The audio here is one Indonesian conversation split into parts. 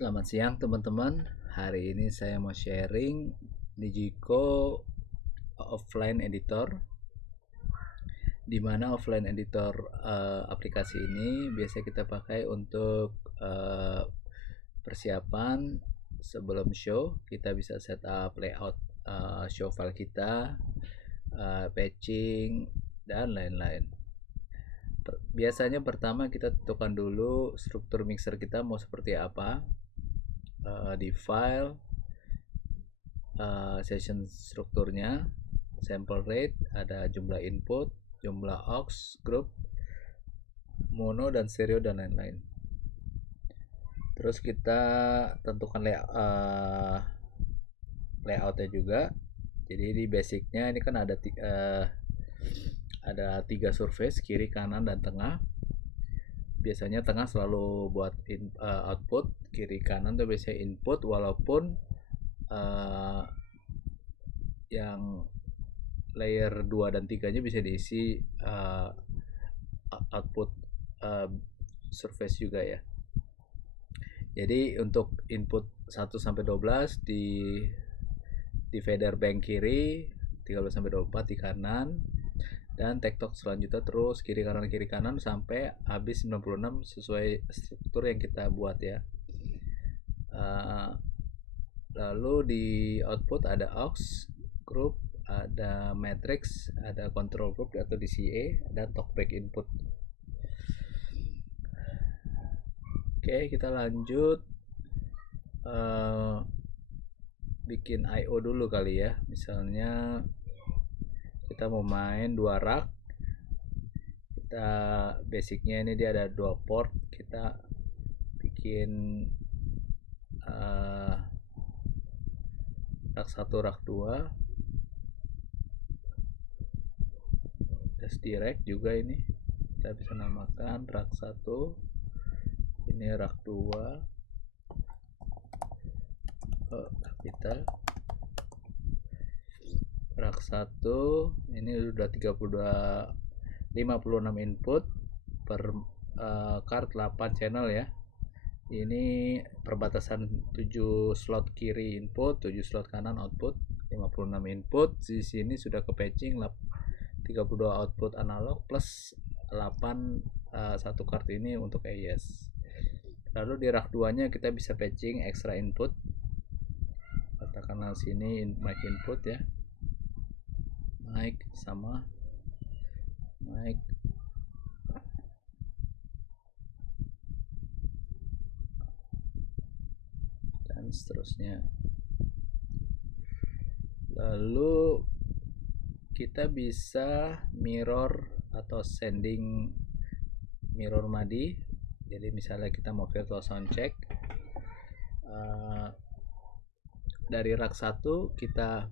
Selamat siang teman-teman. Hari ini saya mau sharing Digico Offline Editor. Di mana offline editor aplikasi ini biasa kita pakai untuk persiapan sebelum show. Kita bisa setup layout show file kita, patching dan lain-lain. Biasanya pertama kita tentukan dulu struktur mixer kita mau seperti apa. Di file session strukturnya, sample rate, ada jumlah input, jumlah aux, group, mono dan stereo dan lain-lain. Terus kita tentukan layoutnya juga. Jadi di basicnya ini kan ada tiga surface, kiri, kanan, dan tengah. Biasanya tengah selalu buat output, kiri kanan tuh biasanya input, walaupun yang layer 2 dan 3 nya bisa diisi output surface juga ya. Jadi untuk input 1 sampai 12 di fader bank kiri, 13 sampai 24 di kanan, dan tektok selanjutnya terus kiri kanan sampai habis 96 sesuai struktur yang kita buat ya. Lalu di output ada aux, group, ada matrix, ada control group atau DCA, dan talkback input. Oke, kita lanjut bikin IO dulu kali ya. Misalnya kita mau main 2 rack. Kita basicnya ini dia ada 2 port. Kita bikin rack 1, rack 2. Direct juga ini. Kita bisa namakan rack 1. Ini rack 2. Kapital. Rack 1 ini udah 56 input per card 8 channel ya. Ini perbatasan 7 slot kiri input, 7 slot kanan output, 56 input. Di sini sudah ke patching 32 output analog plus 8 satu card ini untuk AES. Lalu di rack 2 nya kita bisa patching extra input. Katakanlah sini mic input ya. Mic sama mic, dan seterusnya. Lalu kita bisa mirror atau sending mirror MADI. Jadi misalnya kita mau virtual sound check, dari rack 1 kita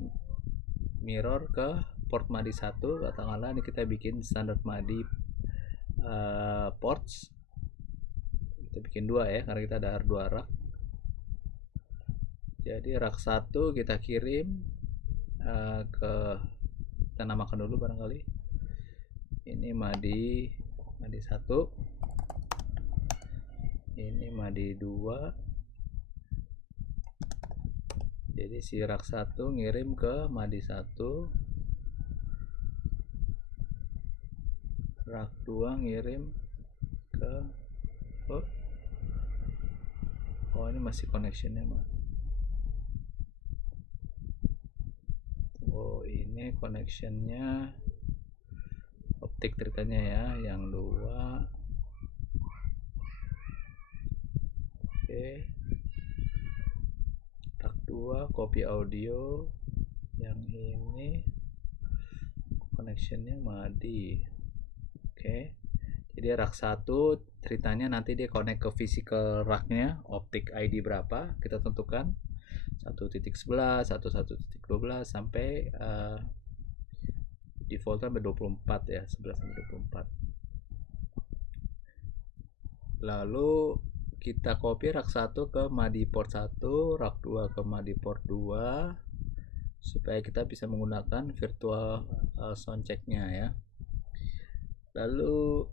mirror ke port MADI 1. Katakanlah ini kita bikin standar MADI ports. Kita bikin 2 ya, karena kita ada 2 rack. Jadi rack 1 kita kirim ke, kita namakan dulu barangkali. Ini MADI 1. Ini MADI 2. Jadi si rack 1 ngirim ke MADI 1, rack 2 ngirim ke ini masih connectionnya mah. Ini connectionnya optik ceritanya ya, yang 2. Oke, rack 2 copy audio, yang ini connectionnya MADI. Oke, jadi rack 1 ceritanya nanti dia connect ke physical racknya, optik ID berapa kita tentukan, 1.11, 1.12 sampai default sampai 24 ya, 11 sampai 24. Lalu kita copy rack 1 ke MADI port 1, rack 2 ke MADI port 2, supaya kita bisa menggunakan virtual sound check-nya ya. Lalu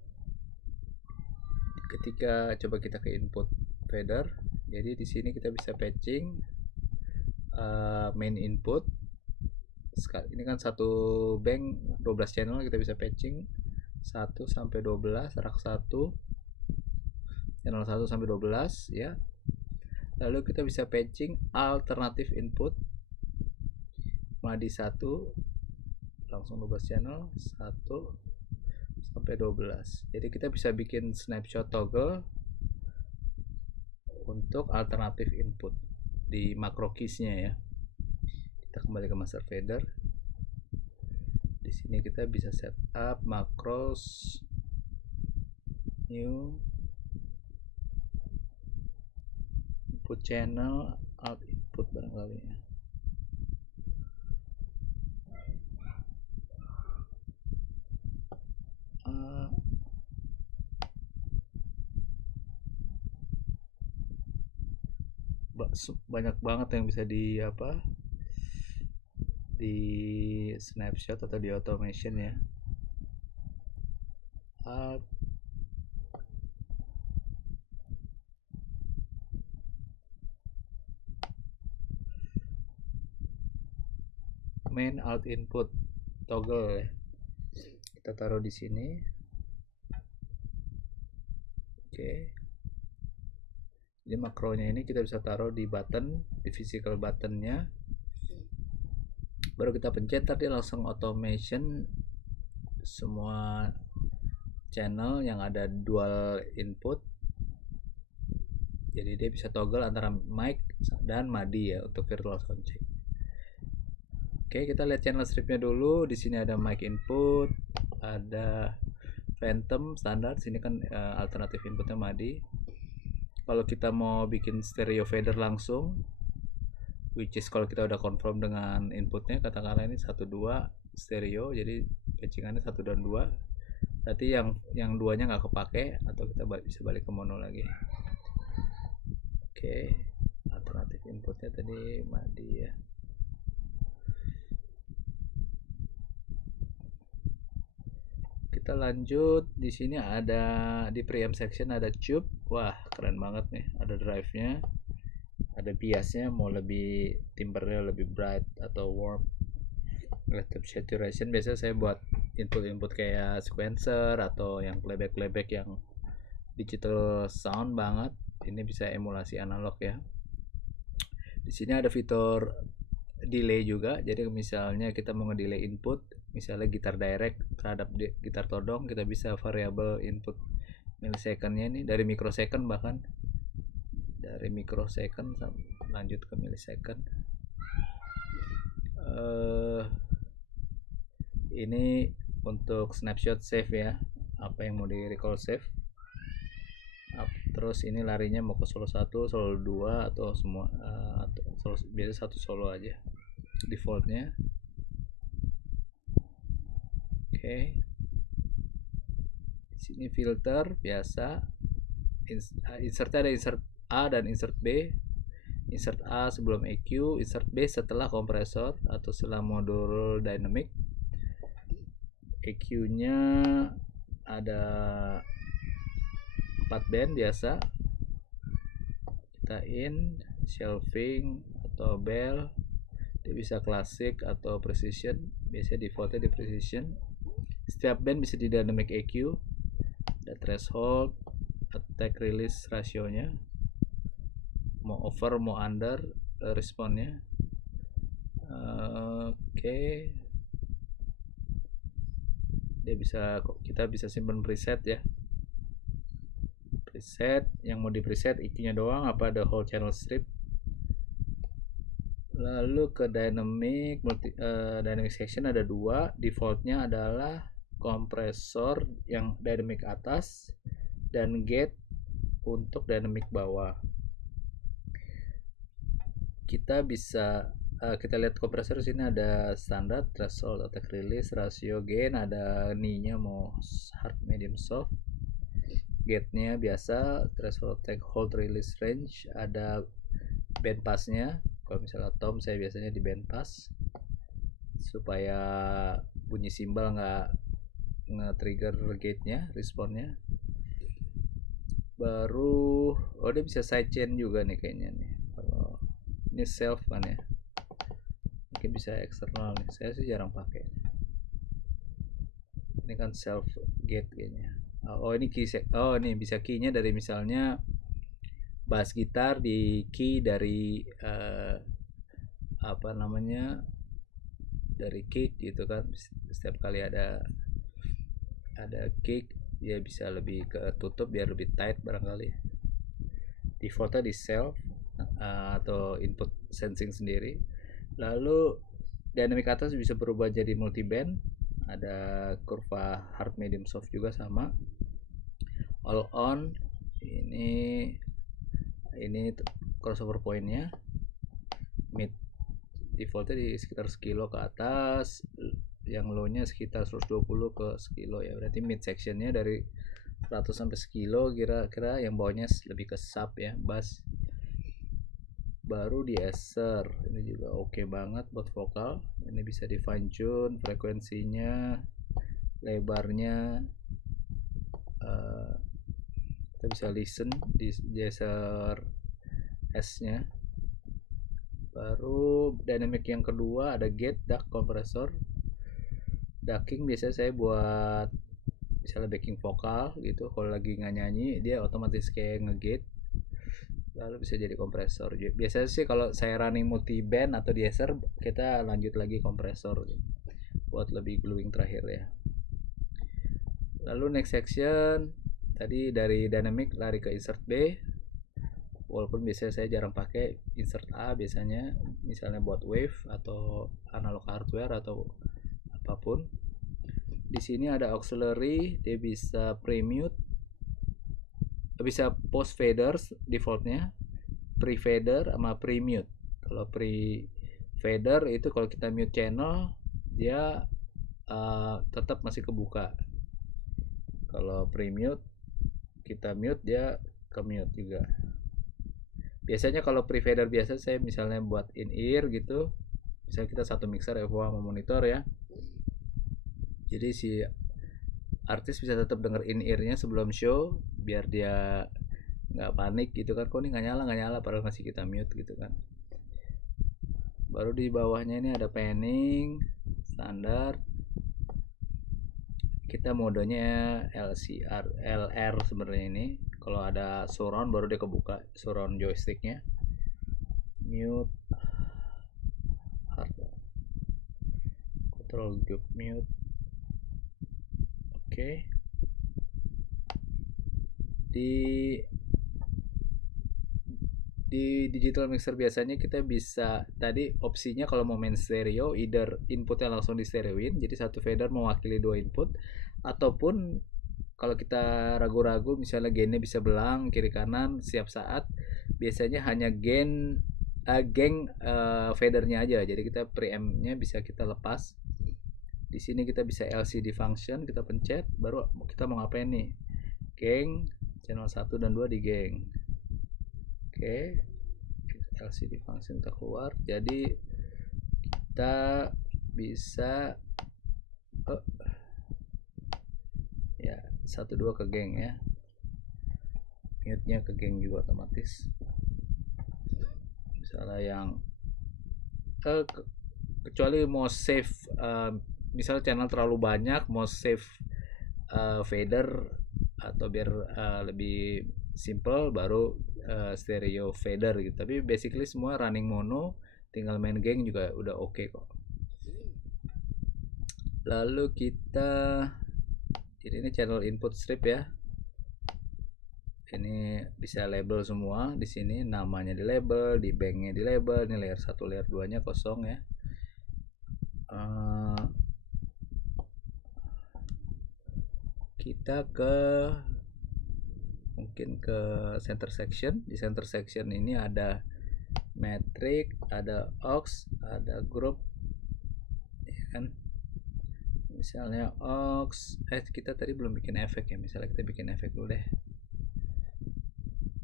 ketika coba kita ke input fader, Jadi di sini kita bisa patching main input. Ini kan satu bank 12 channel, kita bisa patching 1 sampai 12, rak 1 channel 1 sampai 12 ya. Lalu kita bisa patching alternatif input MADI 1 langsung 12 channel 1 sampai 12. Jadi kita bisa bikin snapshot toggle untuk alternatif input di macro keys-nya ya. Kita kembali ke master fader. Di sini kita bisa setup macros new input channel out input barangkali ya. Banyak banget yang bisa di snapshot atau di automation ya. Main out input toggle ya. Kita taruh di sini. Oke. Jadi makronya ini kita bisa taruh di button, di physical buttonnya. Baru kita pencet tadi langsung automation semua channel yang ada dual input. Jadi dia bisa toggle antara mic dan MADI ya untuk virtual soundcheck. Oke, kita lihat channel stripnya dulu. Di sini ada mic input, ada phantom standar. Sini kan alternatif inputnya MADI. Kalau kita mau bikin stereo fader langsung, which is kalau kita udah confirm dengan inputnya, katakanlah ini 1 2 stereo, jadi patchingannya 1 dan 2. Berarti yang duanya nggak kepake, atau kita bisa balik ke mono lagi. Oke, alternatif inputnya tadi MADI ya. Kita lanjut. Di sini ada di preamp section ada tube. Wah, keren banget nih. Ada drive-nya, ada biasnya, mau lebih timbernya lebih bright atau warm. Relative saturation biasanya saya buat input-input kayak sequencer atau yang playback yang digital sound banget. Ini bisa emulasi analog ya. Di sini ada fitur delay juga. Jadi misalnya kita mau ngedelay input, misalnya gitar direct terhadap gitar todong, kita bisa variable input millisecondnya ini dari microsecond, bahkan dari microsecond lanjut ke millisecond. Ini untuk snapshot save ya, apa yang mau di recall save. Terus ini larinya mau ke solo 1, solo 2 atau semua, atau biasa 1 solo aja defaultnya. Oke. Di sini filter biasa. Insertnya ada insert A dan insert B. Insert A sebelum EQ, insert B setelah kompresor atau setelah modul dynamic. EQ-nya ada 4 band biasa. Kita in, shelving atau bell. Dia bisa klasik atau precision. Biasanya defaultnya di precision. Setiap band bisa di dynamic EQ. Ada threshold, attack release rasionya, mau over mau under responnya. Oke. Kita bisa simpan preset ya. Preset yang mau di preset EQ-nya doang apa ada whole channel strip. Lalu ke dynamic dynamic section ada 2. Defaultnya adalah kompresor yang dynamic atas dan gate untuk dynamic bawah. Kita bisa kita lihat kompresor sini ada standar, threshold, attack release, rasio, gain, ada ni-nya mau hard, medium, soft. Gate-nya biasa, threshold, attack, hold, release, range, ada band pass-nya. Kalau misalnya tom saya biasanya di band pass supaya bunyi simbal nggak nge-trigger gate-nya, responnya. Baru dia bisa sidechain juga nih kayaknya nih. Kalau ini self kan ya, mungkin bisa eksternal nih, saya sih jarang pakai. Ini kan self gate kayaknya. Ini key ini bisa keynya dari misalnya bass gitar di key dari apa namanya, dari kick gitu kan. Setiap kali ada kick dia bisa lebih ketutup biar lebih tight barangkali. Defaultnya di self atau input sensing sendiri. Lalu dynamic atas bisa berubah jadi multiband, ada kurva hard medium soft juga sama. All on ini crossover pointnya, mid defaultnya di sekitar sekilo ke atas, yang low nya sekitar 120 ke sekilo ya, berarti mid sectionnya dari 100 sampai sekilo kira-kira, yang bawahnya lebih ke sub ya, bass. Baru di Acer ini juga oke banget buat vokal, ini bisa di fine tune frekuensinya, lebarnya, kita bisa listen di Acer S nya. Baru dynamic yang kedua ada gate duct compressor. Ducking biasanya saya buat misalnya backing vokal gitu, kalau lagi nggak nyanyi dia otomatis kayak ngegate, lalu bisa jadi kompresor. Biasanya sih kalau saya running multi band atau di Acer kita lanjut lagi kompresor gitu, buat lebih glowing terakhir ya. Lalu next section tadi dari dynamic lari ke insert B, walaupun biasanya saya jarang pakai insert A biasanya, misalnya buat wave atau analog hardware atau apapun. Di sini ada auxiliary, dia bisa pre-mute, bisa post faders defaultnya, pre-fader sama pre-mute. Kalau pre-fader itu kalau kita mute channel dia tetap masih kebuka. Kalau pre-mute kita mute dia ke mute juga. Biasanya kalau pre-fader biasa saya misalnya buat in-ear gitu, misalnya kita satu mixer FOH sama monitor ya, jadi si artis bisa tetap denger in-earnya sebelum show biar dia nggak panik gitu kan, kok ini nggak nyala padahal masih kita mute gitu kan. Baru di bawahnya ini ada panning standar, kita modenya LCR LR sebenarnya. Ini kalau ada surround baru dia kebuka surround joysticknya. Mute hard control group mute. Oke. Di digital mixer biasanya kita bisa tadi opsinya kalau mau main stereo, either inputnya langsung di stereoin jadi satu fader mewakili dua input, ataupun kalau kita ragu-ragu misalnya gainnya bisa belang kiri kanan setiap saat, biasanya hanya gain fadernya aja, jadi kita preampnya bisa kita lepas. Di sini kita bisa LCD function, kita pencet baru kita mau ngapain nih, geng channel 1 dan 2 di geng. Oke, LCD function kita keluar, jadi kita bisa ya 1-2 ke geng ya, mute nya ke geng juga otomatis. Misalnya yang kecuali mau save misalnya channel terlalu banyak, mau save fader atau biar lebih simple baru stereo fader gitu, tapi basically semua running mono, tinggal main geng juga udah oke kok. Lalu kita ini channel input strip ya, ini bisa label semua di sini, namanya di label, di banknya di label, ini layer 1 layer 2 nya kosong ya. Kita mungkin ke center section. Di center section ini ada metric, ada aux, ada group ya kan. Misalnya aux, kita tadi belum bikin efek ya, misalnya kita bikin efek dulu deh.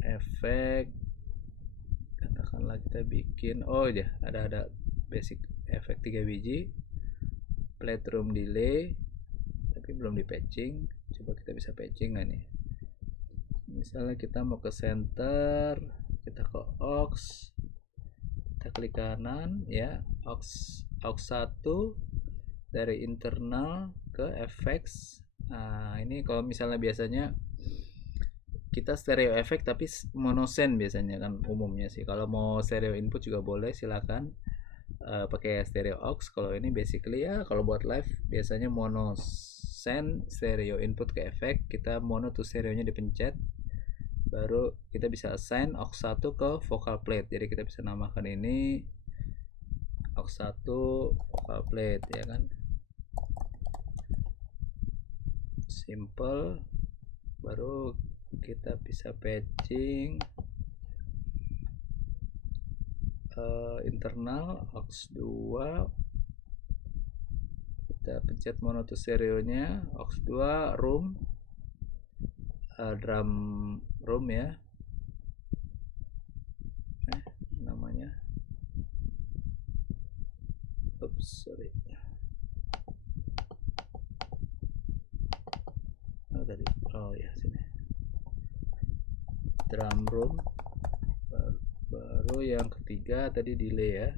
Efek katakanlah kita bikin ya ada basic efek 3 biji, playroom delay tapi belum di patching, coba kita bisa patching nggak nih. Misalnya kita mau ke center, kita ke aux, kita klik kanan ya, aux 1 dari internal ke effects. Nah ini kalau misalnya biasanya kita stereo effect tapi monosen biasanya kan umumnya sih. Kalau mau stereo input juga boleh, silakan pakai stereo aux. Kalau ini basically ya kalau buat live biasanya monosen stereo input ke efek, kita mono to stereonya dipencet, baru kita bisa assign aux 1 ke vocal plate. Jadi kita bisa namakan ini aux 1 vocal plate ya kan, simple. Baru kita bisa patching internal aux 2, kita pencet mono to stereonya, aux 2 room, drum room ya namanya, oops sorry, oh ya sini, drum room. Baru yang ketiga tadi delay ya,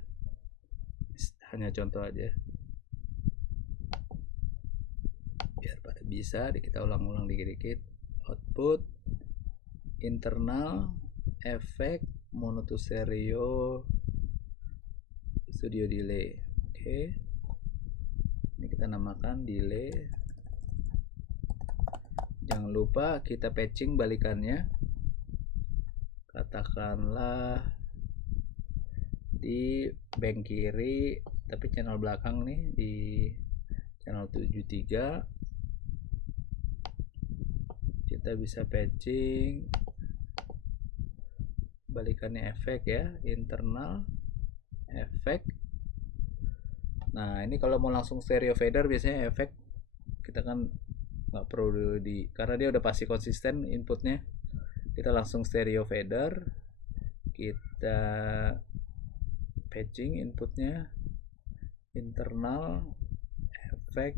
hanya contoh aja biar pada bisa kita ulang-ulang dikit-dikit. Output internal efek mono to stereo studio delay. Oke, ini kita namakan delay. Jangan lupa kita patching balikannya, katakanlah di bank kiri tapi channel belakang nih di channel 73, kita bisa patching balikannya efek ya, internal efek. Nah ini kalau mau langsung stereo fader biasanya efek kita kan nggak perlu karena dia udah pasti konsisten inputnya, kita langsung stereo fader, kita patching inputnya internal efek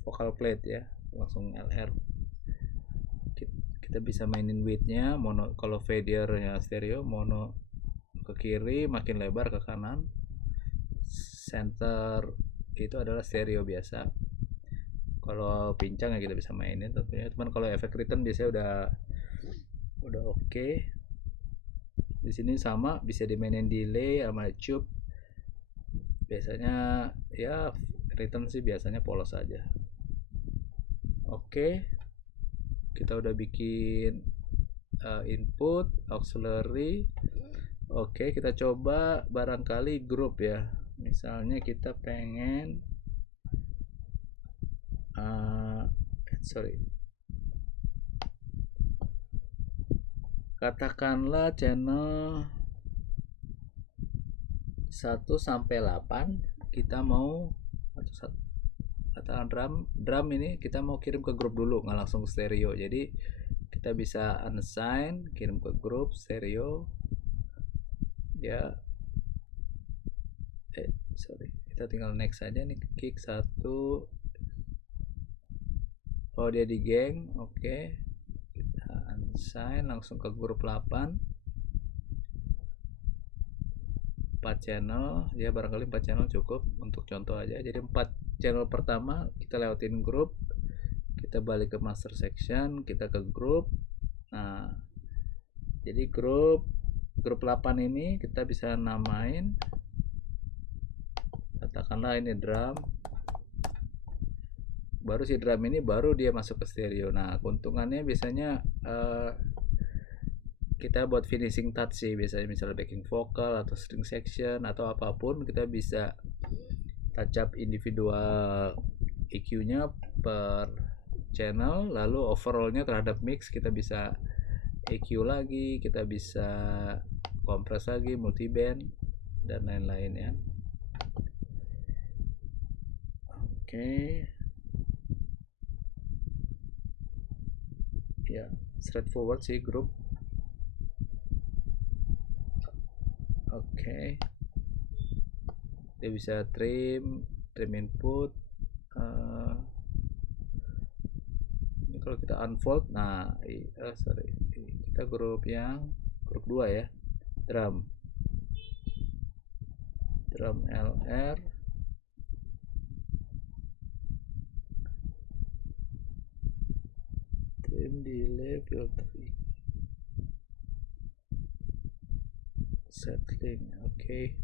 vocal plate ya, langsung LR. Kita bisa mainin widthnya mono, kalau fadernya stereo mono ke kiri, makin lebar ke kanan. Center itu adalah stereo biasa, kalau pincang ya kita bisa mainin tentunya. Cuman kalau efek return biasanya udah oke. Di sini sama bisa dimainin delay sama tube. Biasanya ya return sih biasanya polos aja. Oke, kita udah bikin input auxiliary. Oke, kita coba barangkali grup ya. Misalnya kita pengen katakanlah channel 1 sampai 8 kita mau, katakan drum ini kita mau kirim ke grup dulu, nggak langsung stereo. Jadi kita bisa unassign, kirim ke grup stereo ya. Kita tinggal next aja nih, kick 1. Oh dia di geng, oke. Kita unassign langsung ke grup 8, 4 channel ya, barangkali 4 channel cukup untuk contoh aja. Jadi 4 channel pertama kita lewatin grup, kita balik ke master section, kita ke grup. Nah jadi grup 8 ini kita bisa namain, katakanlah ini drum. Baru si drum ini baru dia masuk ke stereo. Nah keuntungannya biasanya kita buat finishing touch sih, biasanya misalnya backing vokal atau string section atau apapun, kita bisa touch up individual EQ nya per channel, lalu overallnya terhadap mix kita bisa EQ lagi, kita bisa kompres lagi, multiband dan lain-lain ya. Oke ya, straightforward sih grup. Oke, dia bisa trim input. Ini kalau kita unfold, nah kita grup 2 ya, drum LR, trim delay filtering, settling. Oke.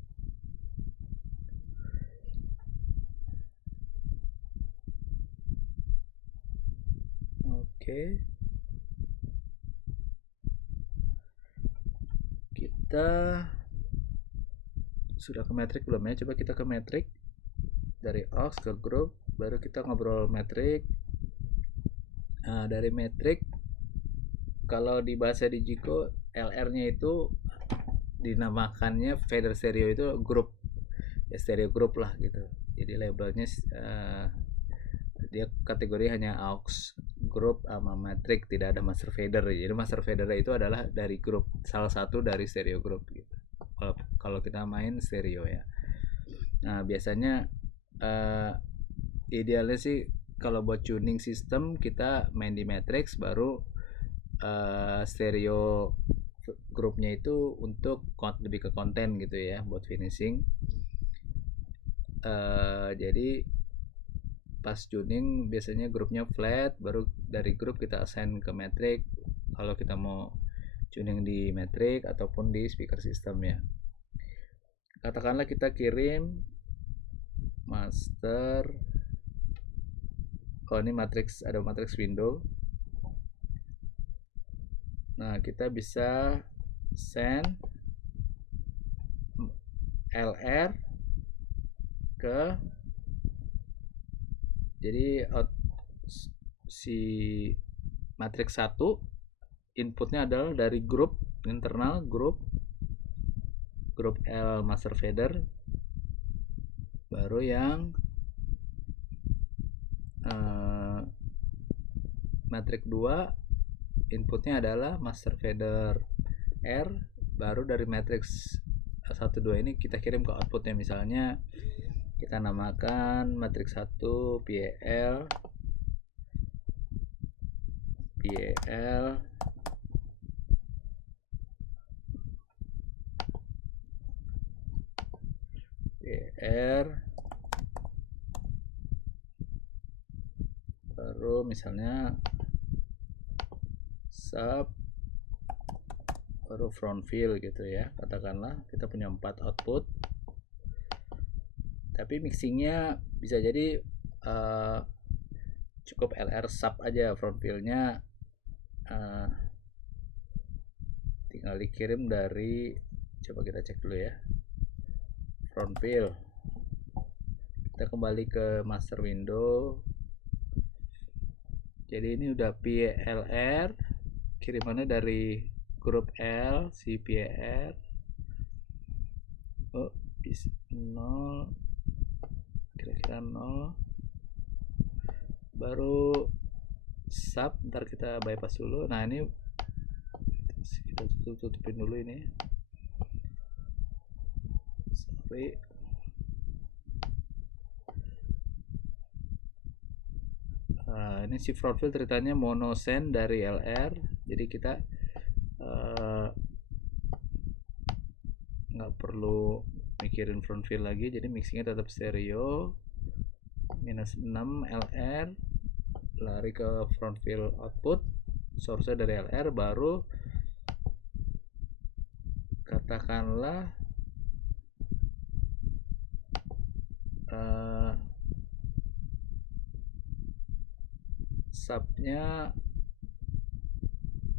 Kita sudah ke metrik belum ya? Coba kita ke metrik, dari aux ke grup, baru kita ngobrol metrik. Nah, dari metrik, kalau di bahasa Digico, LR-nya itu dinamakannya fader stereo, itu grup ya, stereo grup lah gitu. Jadi labelnya dia kategori hanya aux, grup sama metrik, tidak ada master fader. Jadi master fader itu adalah dari grup, salah satu dari stereo grup gitu. Kalau kita main stereo ya. Nah, biasanya idealnya sih kalau buat tuning sistem kita main di matrix, baru stereo grupnya itu untuk lebih ke konten gitu ya, buat finishing. Jadi pas tuning biasanya grupnya flat, baru dari grup kita assign ke matrix kalau kita mau tuning di matrix ataupun di speaker system ya. Katakanlah kita kirim master, ini matrix, ada matrix window. Nah, kita bisa send LR ke, jadi si matrix 1 inputnya adalah dari grup internal, grup L master fader, baru yang matrix 2 inputnya adalah master fader R, baru dari matrix 1 2 ini kita kirim ke outputnya. Misalnya kita namakan matrix 1 PL PR, baru misalnya sub, baru front fill gitu ya. Katakanlah kita punya 4 output, tapi mixingnya bisa jadi cukup LR sub aja, front fill-nya tinggal dikirim dari, coba kita cek dulu ya, front fill. Kita kembali ke master window. Jadi ini udah PLR, kirimannya dari grup L, si PLR. Oh, 0, kira-kira 0. Baru sub, ntar kita bypass dulu. Nah, ini kita tutupin dulu ini, sorry. Ini si front fill ceritanya mono send dari LR, jadi kita nggak perlu mikirin front fill lagi, jadi mixingnya tetap stereo. -6 LR, lari ke front fill output, source dari LR, baru katakanlah subnya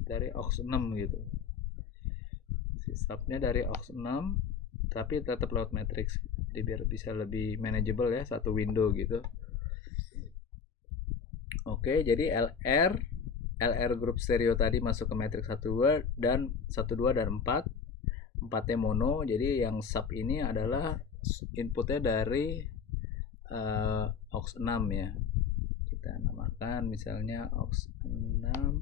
dari aux 6 gitu, si subnya dari aux 6 tapi tetap lewat matrix, jadi biar bisa lebih manageable ya, satu window gitu. Oke, jadi LR grup stereo tadi masuk ke matrix 1 2 dan 4 nya mono, jadi yang sub ini adalah inputnya dari aux 6 ya. Kita namakan misalnya aux 6,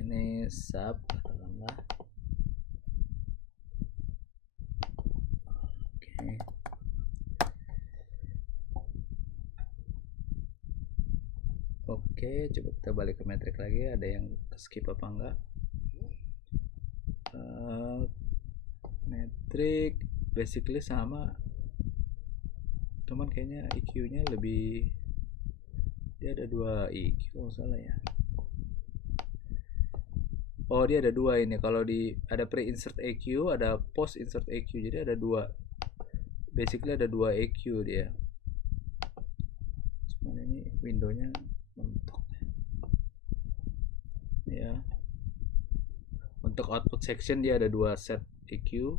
ini sub katakanlah. Oke. Oke, coba kita balik ke metrik lagi, ada yang skip apa enggak. Metrik basically sama, cuman kayaknya EQ nya lebih, dia ada 2 EQ kalau salah ya. Oh, dia ada 2 ini, kalau di ada pre-insert EQ, ada post-insert EQ, jadi ada 2, basically ada 2 EQ dia. Cuman ini windownya mentok ya. Untuk output section dia ada 2 set EQ,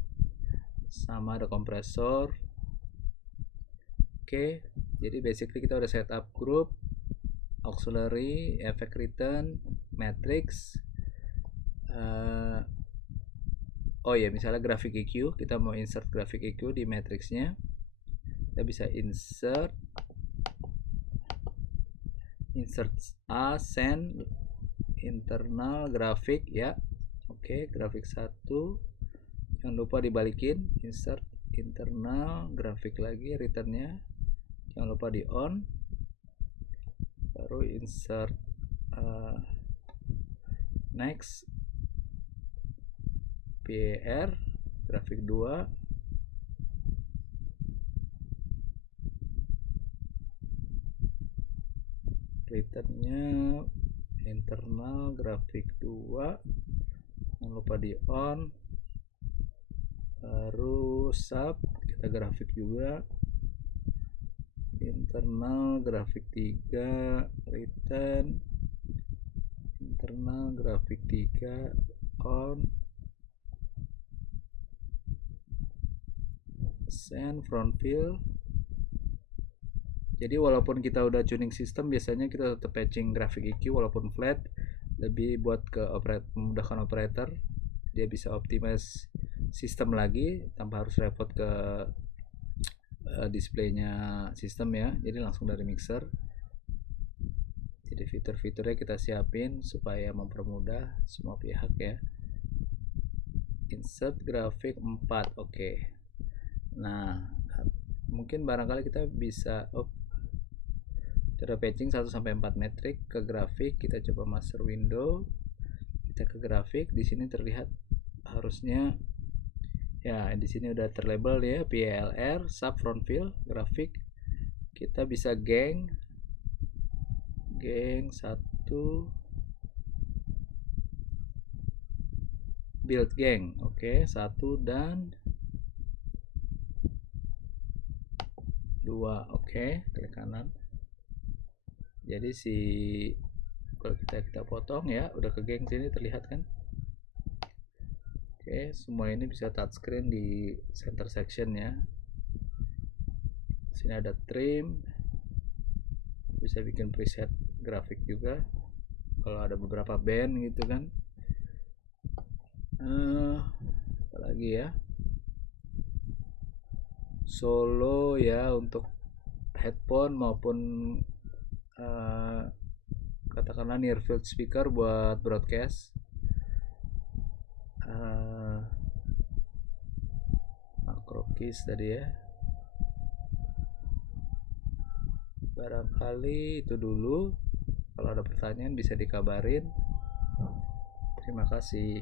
sama ada kompresor. Oke, jadi basically kita udah setup group, auxiliary, effect return, matrix. Oh ya, misalnya grafik EQ, kita mau insert grafik EQ di matrixnya, kita bisa insert A, send internal grafik ya. Oke, grafik 1, jangan lupa dibalikin, insert internal grafik lagi, returnnya jangan lupa di on, baru insert next PAR grafik 2, returnnya internal grafik 2, jangan lupa di on, baru sub kita grafik juga, internal grafik 3, return internal grafik 3, on, send front fill. Jadi walaupun kita udah tuning sistem, biasanya kita tetap patching grafik EQ walaupun flat, lebih buat ke memudahkan operator, dia bisa optimize sistem lagi tanpa harus repot ke displaynya sistem ya, jadi langsung dari mixer. Jadi fitur-fiturnya kita siapin supaya mempermudah semua pihak ya. Insert grafik 4, oke. Nah, mungkin barangkali kita bisa cara patching 1-4 metrik ke grafik. Kita coba master window, kita ke grafik, di sini terlihat harusnya ya, di sini udah terlabel ya, PLR sub front fill grafik. Kita bisa gang 1, build gang, oke, 1 dan 2, oke, klik kanan. Jadi kalau kita potong ya, udah ke geng sini terlihat kan. Oke, semua ini bisa touchscreen di center section ya. Sini ada trim, bisa bikin preset grafik juga kalau ada beberapa band gitu kan. Apalagi ya, solo ya, untuk headphone maupun katakanlah near field speaker buat broadcast. Macro keys tadi ya, barangkali itu dulu. Kalau ada pertanyaan bisa dikabarin. Terima kasih.